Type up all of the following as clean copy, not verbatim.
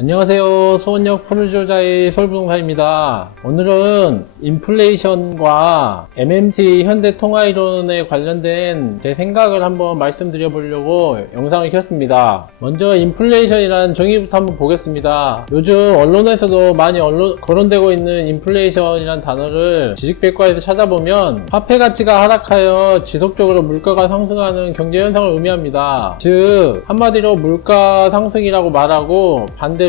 안녕하세요. 수원역 푸르조자의 서울부동산입니다. 오늘은 인플레이션과 MMT 현대통화이론에 관련된 제 생각을 한번 말씀드려 보려고 영상을 켰습니다. 먼저 인플레이션이라는 정의부터 한번 보겠습니다. 요즘 언론에서도 많이 거론되고 있는 인플레이션이라는 단어를 지식백과에서 찾아보면 화폐 가치가 하락하여 지속적으로 물가가 상승하는 경제 현상을 의미합니다. 즉 한마디로 물가 상승이라고 말하고 반대로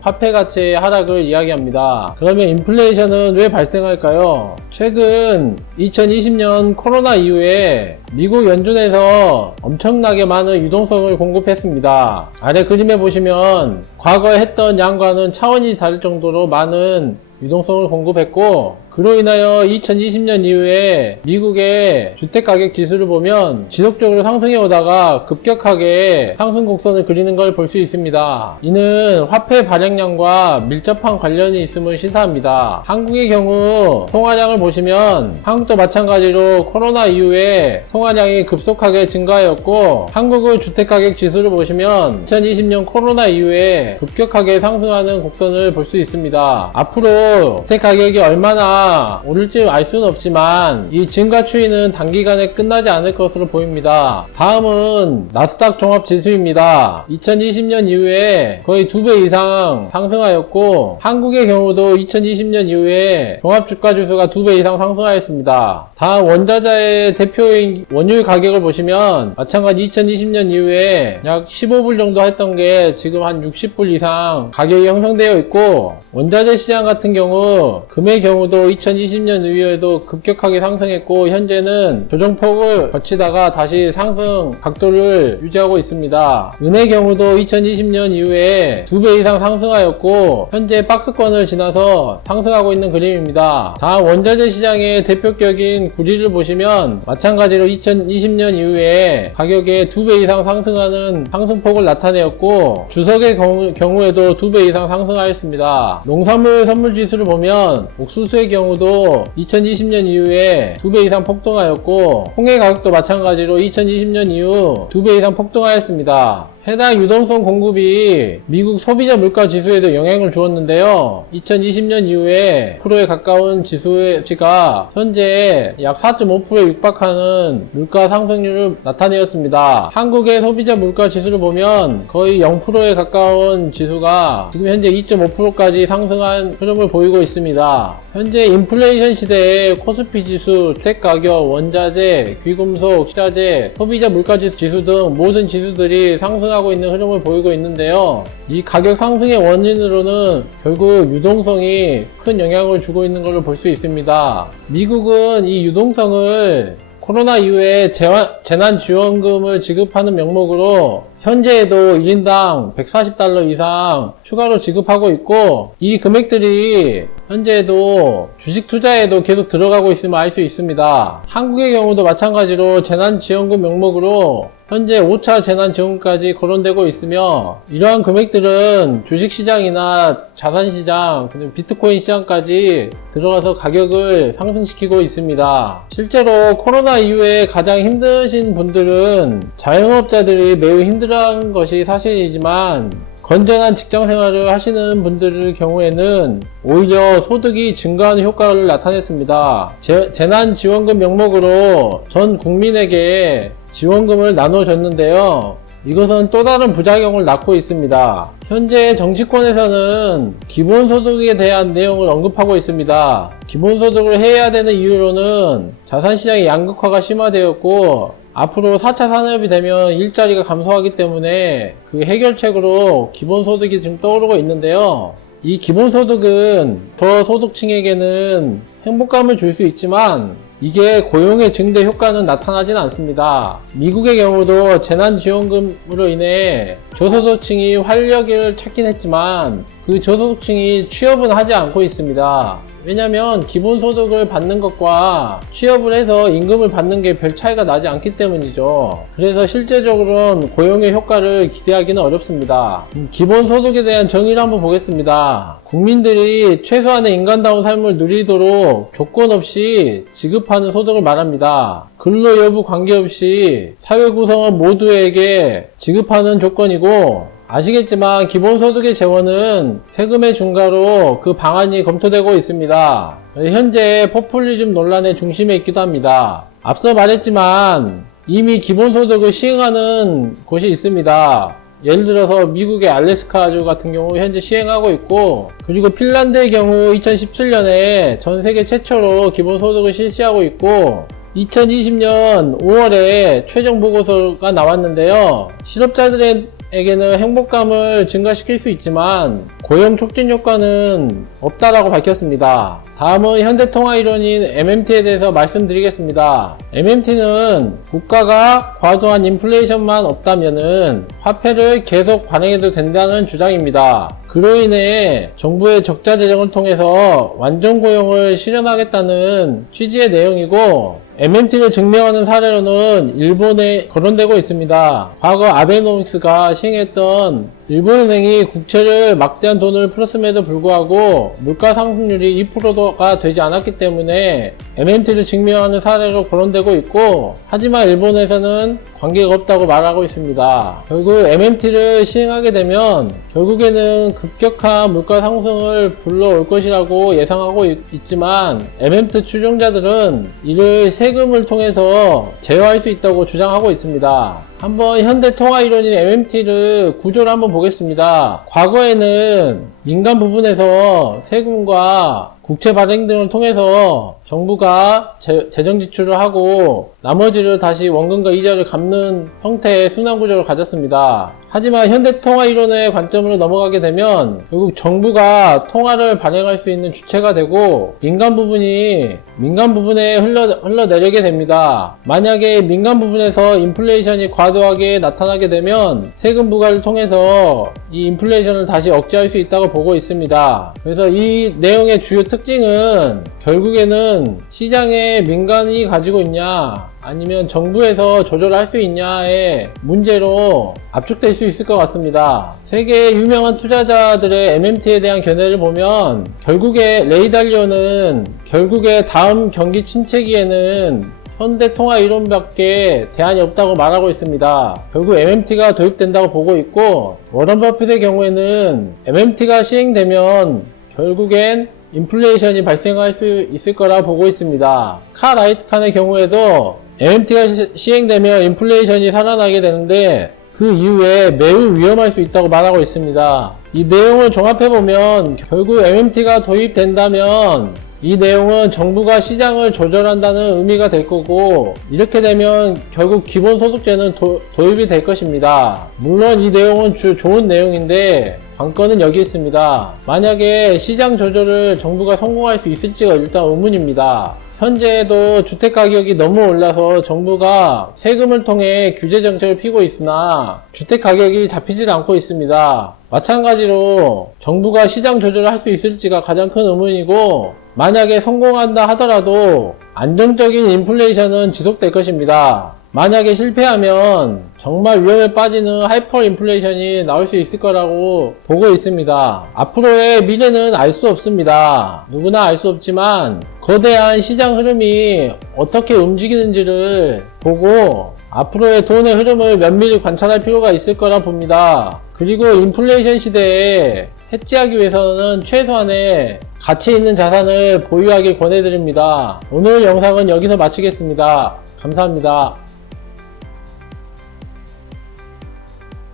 화폐 가치의 하락을 이야기합니다. 그러면 인플레이션은 왜 발생할까요? 최근 2020년 코로나 이후에 미국 연준에서 엄청나게 많은 유동성을 공급했습니다. 아래 그림에 보시면 과거에 했던 양과는 차원이 다를 정도로 많은 유동성을 공급했고, 그로 인하여 2020년 이후에 미국의 주택가격 지수를 보면 지속적으로 상승해 오다가 급격하게 상승 곡선을 그리는 걸 볼 수 있습니다. 이는 화폐 발행량과 밀접한 관련이 있음을 시사합니다. 한국의 경우 통화량을 보시면 한국도 마찬가지로 코로나 이후에 통화량이 급속하게 증가하였고, 한국의 주택가격 지수를 보시면 2020년 코로나 이후에 급격하게 상승하는 곡선을 볼 수 있습니다. 앞으로 주택가격이 얼마나 오를지 알 수는 없지만 이 증가 추이는 단기간에 끝나지 않을 것으로 보입니다. 다음은 나스닥 종합지수입니다. 2020년 이후에 거의 2배 이상 상승하였고, 한국의 경우도 2020년 이후에 종합주가지수가 2배 이상 상승하였습니다. 다음 원자재의 대표인 원유의 가격을 보시면 마찬가지 2020년 이후에 약 15불 정도 했던 게 지금 한 60불 이상 가격이 형성되어 있고, 원자재 시장 같은 경우 금의 경우도 2020년 이후에도 급격하게 상승했고, 현재는 조정폭을 거치다가 다시 상승 각도를 유지하고 있습니다. 은의 경우도 2020년 이후에 2배 이상 상승하였고, 현재 박스권을 지나서 상승하고 있는 그림입니다. 다음 원자재 시장의 대표격인 구리를 보시면 마찬가지로 2020년 이후에 가격에 2배 이상 상승하는 상승폭을 나타내었고, 주석의 경우에도 2배 이상 상승하였습니다. 농산물 선물지수를 보면 옥수수의 경우도 2020년 이후에 2배 이상 폭등하였고, 콩의 가격도 마찬가지로 2020년 이후 2배 이상 폭등하였습니다. 해당 유동성 공급이 미국 소비자 물가 지수에도 영향을 주었는데요. 2020년 이후에 10%에 가까운 지수가 현재 약 4.5%에 육박하는 물가 상승률을 나타내었습니다. 한국의 소비자 물가 지수를 보면 거의 0%에 가까운 지수가 지금 현재 2.5%까지 상승한 흐름을 보이고 있습니다. 현재 인플레이션 시대에 코스피 지수, 주택가격, 원자재, 귀금속, 식자재, 소비자 물가 지수 등 모든 지수들이 하고 있는 흐름을 보이고 있는데요. 이 가격 상승의 원인으로는 결국 유동성이 큰 영향을 주고 있는 것을 볼 수 있습니다. 미국은 이 유동성을 코로나 이후에 재난지원금을 지급하는 명목으로 현재에도 1인당 140달러 이상 추가로 지급하고 있고, 이 금액들이 현재에도 주식 투자에도 계속 들어가고 있음을 알 수 있습니다. 한국의 경우도 마찬가지로 재난지원금 명목으로 현재 5차 재난지원금까지 거론되고 있으며, 이러한 금액들은 주식시장이나 자산시장, 비트코인 시장까지 들어가서 가격을 상승시키고 있습니다. 실제로 코로나 이후에 가장 힘드신 분들은 자영업자들이 매우 힘들어하는 것이 사실이지만, 건전한 직장생활을 하시는 분들의 경우에는 오히려 소득이 증가하는 효과를 나타냈습니다. 재난지원금 명목으로 전 국민에게 지원금을 나눠줬는데요. 이것은 또 다른 부작용을 낳고 있습니다. 현재 정치권에서는 기본소득에 대한 내용을 언급하고 있습니다. 기본소득을 해야 되는 이유로는 자산시장의 양극화가 심화되었고, 앞으로 4차 산업이 되면 일자리가 감소하기 때문에 그 해결책으로 기본소득이 지금 떠오르고 있는데요. 이 기본소득은 저소득층에게는 행복감을 줄 수 있지만 이게 고용의 증대 효과는 나타나진 않습니다. 미국의 경우도 재난지원금으로 인해 저소득층이 활력을 찾긴 했지만 그 저소득층이 취업은 하지 않고 있습니다. 왜냐면 기본소득을 받는 것과 취업을 해서 임금을 받는 게 별 차이가 나지 않기 때문이죠. 그래서 실제적으로는 고용의 효과를 기대하기는 어렵습니다. 기본소득에 대한 정의를 한번 보겠습니다. 국민들이 최소한의 인간다운 삶을 누리도록 조건 없이 지급하는 소득을 말합니다. 근로 여부 관계없이 사회 구성원 모두에게 지급하는 조건이고, 아시겠지만 기본소득의 재원은 세금의 중과로 그 방안이 검토되고 있습니다. 현재 포퓰리즘 논란의 중심에 있기도 합니다. 앞서 말했지만 이미 기본소득을 시행하는 곳이 있습니다. 예를 들어서 미국의 알래스카주 같은 경우 현재 시행하고 있고, 그리고 핀란드의 경우 2017년에 전 세계 최초로 기본소득을 실시하고 있고, 2020년 5월에 최종 보고서가 나왔는데요. 실업자들에게는 행복감을 증가시킬 수 있지만 고용 촉진 효과는 없다라고 밝혔습니다. 다음은 현대통화이론인 MMT에 대해서 말씀드리겠습니다. MMT는 국가가 과도한 인플레이션만 없다면은 화폐를 계속 발행해도 된다는 주장입니다. 그로 인해 정부의 적자 재정을 통해서 완전 고용을 실현하겠다는 취지의 내용이고, MMT를 증명하는 사례로는 일본에 거론되고 있습니다. 과거 아베노믹스가 시행했던 일본은행이 국채를 막대한 돈을 풀었음에도 불구하고 물가 상승률이 2%가 되지 않았기 때문에 MMT를 증명하는 사례로 거론되고 있고, 하지만 일본에서는 관계가 없다고 말하고 있습니다. 결국 MMT를 시행하게 되면 결국에는 급격한 물가 상승을 불러올 것이라고 예상하고 있지만, MMT 추종자들은 이를 세금을 통해서 제어할 수 있다고 주장하고 있습니다. 한번 현대통화이론인 MMT를 구조를 한번 보겠습니다. 과거에는 민간 부분에서 세금과 국채 발행 등을 통해서 정부가 재정 지출을 하고 나머지를 다시 원금과 이자를 갚는 형태의 순환구조를 가졌습니다. 하지만 현대통화이론의 관점으로 넘어가게 되면 결국 정부가 통화를 발행할 수 있는 주체가 되고 민간 부분에 흘러내리게 됩니다. 만약에 민간 부분에서 인플레이션이 과도하게 나타나게 되면 세금 부과를 통해서 이 인플레이션을 다시 억제할 수 있다고 보고 있습니다. 그래서 이 내용의 주요 특징은 결국에는 시장에 민간이 가지고 있냐 아니면 정부에서 조절할 수 있냐의 문제로 압축될 수 있을 것 같습니다. 세계 유명한 투자자들의 MMT에 대한 견해를 보면 결국에 레이 달리오는 결국에 다음 경기 침체기에는 현대통화이론밖에 대안이 없다고 말하고 있습니다. 결국 MMT가 도입된다고 보고 있고, 워런 버핏의 경우에는 MMT가 시행되면 결국엔 인플레이션이 발생할 수 있을 거라 보고 있습니다. 카 라이트칸의 경우에도 MMT가 시행되면 인플레이션이 살아나게 되는데 그 이후에 매우 위험할 수 있다고 말하고 있습니다. 이 내용을 종합해보면 결국 MMT가 도입된다면 이 내용은 정부가 시장을 조절한다는 의미가 될 거고, 이렇게 되면 결국 기본소득제는 도입이 될 것입니다. 물론 이 내용은 좋은 내용인데 관건은 여기 있습니다. 만약에 시장 조절을 정부가 성공할 수 있을지가 일단 의문입니다. 현재도 주택가격이 너무 올라서 정부가 세금을 통해 규제 정책을 피고 있으나 주택가격이 잡히질 않고 있습니다. 마찬가지로 정부가 시장 조절을 할 수 있을지가 가장 큰 의문이고, 만약에 성공한다 하더라도 안정적인 인플레이션은 지속될 것입니다. 만약에 실패하면 정말 위험에 빠지는 하이퍼 인플레이션이 나올 수 있을 거라고 보고 있습니다. 앞으로의 미래는 알 수 없습니다. 누구나 알 수 없지만 거대한 시장 흐름이 어떻게 움직이는지를 보고 앞으로의 돈의 흐름을 면밀히 관찰할 필요가 있을 거라 봅니다. 그리고 인플레이션 시대에 해지하기 위해서는 최소한의 가치 있는 자산을 보유하길 권해드립니다. 오늘 영상은 여기서 마치겠습니다. 감사합니다.